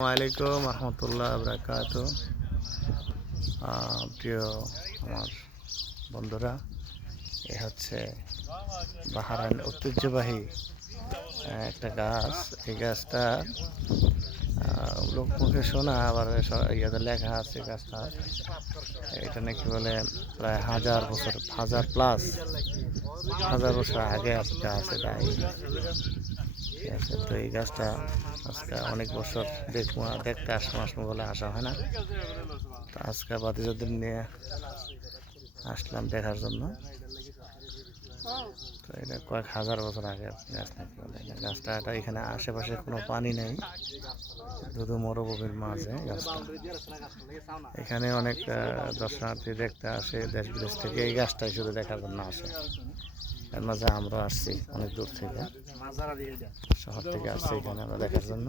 আসসালামাইকুম রহমতুল্লাহ বরকাত। প্রিয় আমার বন্ধুরা, এ হচ্ছে বাহারাইন ঐতিহ্যবাহী একটা গাছ। এই গাছটা লোকমুখে শোনা, আবার ইয়াতে লেখা আছে গাছটা এটা নাকি বলে প্রায় 1000 বছর, 1000+ 1000 বছর আগে গাছ এটা। ঠিক আছে, তো এই গাছটা আজকে অনেক বছর দেখতে আসবো বলে আসা হয় না। তো আজকে বাতিজাদের নিয়ে আসলাম দেখার জন্য। তো এটা কয়েক হাজার বছর আগের গাছ নাকি বলে। গাছটা এটা এখানে আশেপাশে কোনো পানি নেই, শুধু মরুভূমির মাঝে গাছটা। এখানে অনেক দর্শনার্থী দেখতে আসে, দেশ বিদেশ থেকে এই গাছটাই শুধু দেখার জন্য আসে। এর মাঝে আমরা আসছি অনেক দূর থেকে, শহর থেকে আসছি এখানে আমরা দেখার জন্য।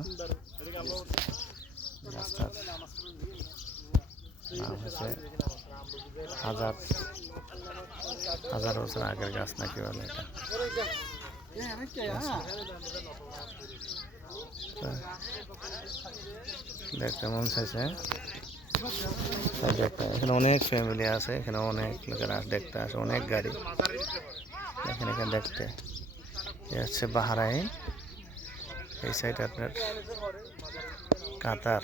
গাছটার নাম হচ্ছে হাজার বছর আগের গাছ নাকি বলে এটা। দেখতে মন চাইছে। এখানে অনেক ফ্যামিলি আছে, এখানে অনেক লোকেরা দেখতে আসে, অনেক গাড়ি এখানে দেখতে। এ হচ্ছে বাহরাইন, এই সাইডে আপনার কাতার,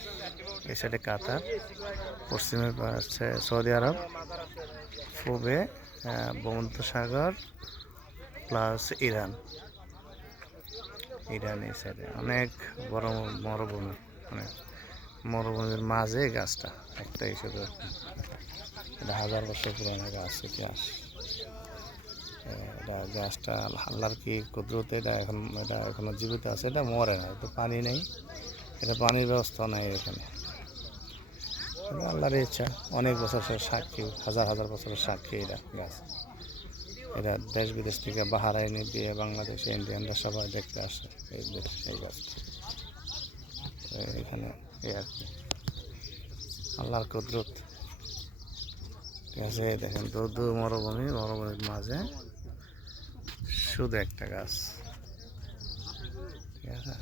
এই সাইডে কাতার, পশ্চিমে হচ্ছে সৌদি আরব, পূবে ভূমধ্যসাগর প্লাস ইরান। এই সাইডে অনেক বড় মরুভূমি, মানে মরুভূমির মাঝে গাছটা একটাই শুধু। এটা 1000 বছর পুরানো গাছ, ইতিহাস। এটা গাছটা আল্লাহর কি কুদরত, এটা এখনো জীবিত আছে, এটা মরে না। এটা পানি নেই, এটা পানির ব্যবস্থা নেই এখানে। আল্লাহর ইচ্ছা, অনেক বছর সাক্ষী, হাজার বছরের সাক্ষী এটা গাছ। এরা দেশ বিদেশ থেকে বাহারাইনে দিয়ে বাংলাদেশে ইন্ডিয়ানরা সবাই দেখতে আসে এই গাছটা। এখানে এই আর কি আল্লাহর কুদরত। ঠিক আছে, দেখেন দূর মরুভূমির মাঝে শুধু একটা গাছ। ঠিক আছে,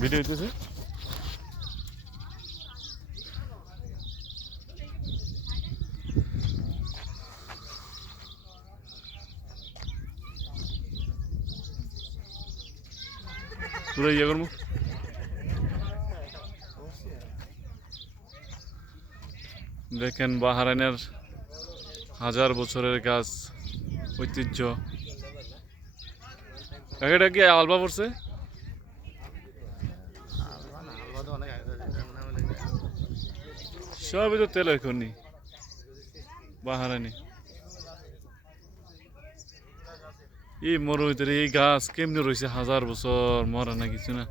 ভিডিও হইতেছে। পুরো ইয়ে করবো। দেখেন বাহারাইনের 1000 বছরের গাছ, ঐতিহ্য। এটা কি আলবা পড়ছে? সবই তো তেলের খনি বাহারাইনে। এই মরুভূমিতে এই গাছ কেমনে রয়েছে 1000 বছর, মরে না কিছু না।